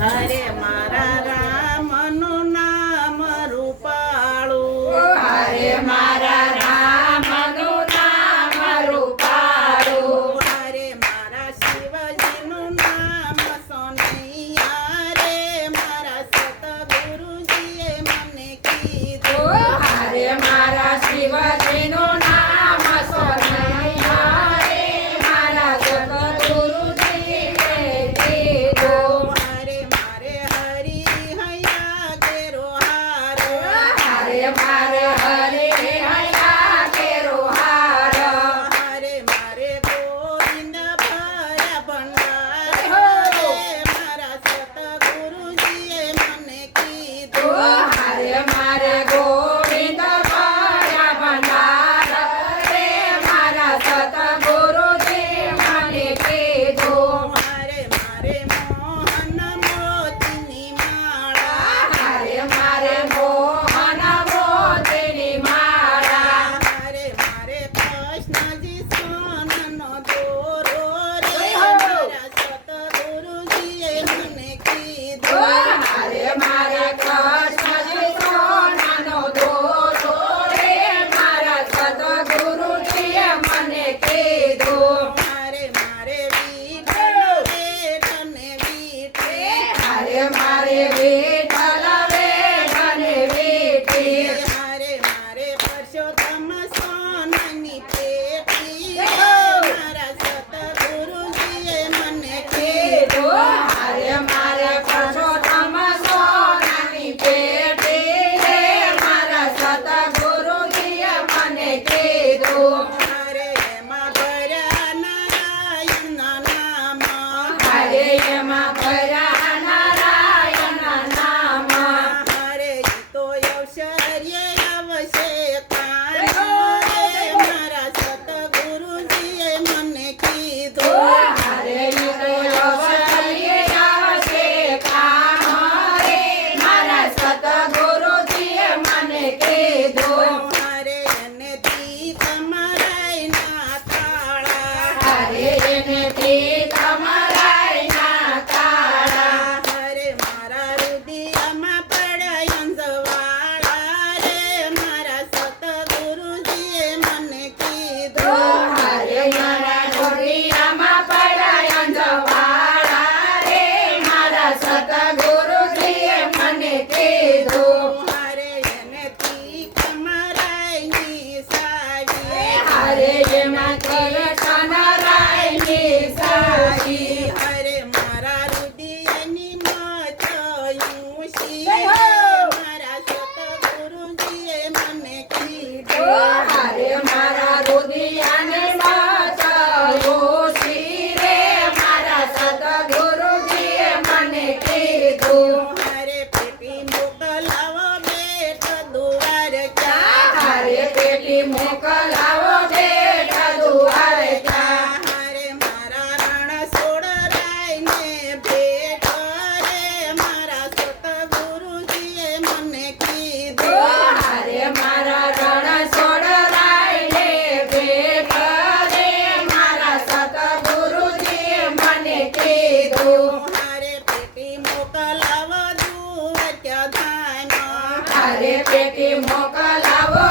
હરે મારા રામનું નામ રૂપાળું, હરે મારા રામનું નામ રૂપાળું, હરે મારા શિવજીનું નામ સોનૈયા રે, મારા સતગુરુજીએ મને કીધું. હરે મારા શિવજીનું નામ સોનૈયા રે, મારા સદગુરુજીએ કીધું. હરે મારે હરી હૈયા કેરો હાર, હરે મારે હરે હૈયા કેરો હાર, હરે મારે ગોવિંદ ભર્યા ભંડાર રે, મારા સતગુરુજીએ મને કીધું. હરે મારે ગોવિંદ ભર્યા ભંડાર રે, મારા સતગુરુજી મને કીધું. હરે મારે મોહન મોતીની માળા, હરે મારે મોહન મોતીની માળા, હરે મારે કૃષ્ણજી સોનનો દોરો રે, હો! મારા સતગુરુજીએ મને કીધું. હરે મારે કૃષ્ણજી સોનાનો દોરો રે, મારા સદગુરુજીએ મને કીધું. હરે મારે વિઠ્ઠલ વેઠને વિઠ્ઠે, હરે મારે વિઠ્ઠલ વેઠને વિઠી, હરે મારે પરસોત્તમ સોનની પેટી, હો! મારા સતગુરુજીએ મને કીધું. કીધું. હરે મારે પરસોત્તમ સોનાની પેટી રે, મારા સદગુરુજીએ મને કીધું. હરે એમાં ભર્યા નારાયણના નામ, હરે એમાં ભર્યા નારાયણના નામ, હરે ઈ તો ઐશ્વર્ય આવશે કાન રે, મારા સતગુરુજીએ મને કીધું. હરે ઈ તો અવસરે આવશે કામ રે, મારા સદગુરુજીએ મને કીધું. હરે એને તીત મરાયના તાળા, હરે એને તીત મરાયના તાળા, હરે મારા રુદિયામાં પડ્યા અંજવાળા રે, મારા સતગુરુજીએ મને કીધું. હરે મારા ઢોલિયામાં પડ્યા અંજવાળા રે, મારા સદગુરુજીએ મને કીધું. હરે એને તીત મરાયની સાવી, હરે એમાં કૃષ્ણ રાયની સાવી, હરે મારા રુદિયાની મચયું શી, જય હો! મારા સતગુરુજીએ મને કીધું. હરે મારા રુદિયાને બચાવ્યો શિરે, મારા સદગુરુજીએ મને કીધું. હરે પેટી મોકલાવો બેટ દ્વારકા, હરે પેટી મોકલાવો બેટ દ્વારકા, હરે મારા રણછોડ રાયને ભેટ રે, મારા સતગુરુજીએ મને કીધું. હરે મારા રણછોડ રાયને ભેટ રે, મારા સદગુરુજીએ મને કીધું. હરે પેટી મોકલાવો દ્વારકા ધામ, હરે પેટી મોકલાવો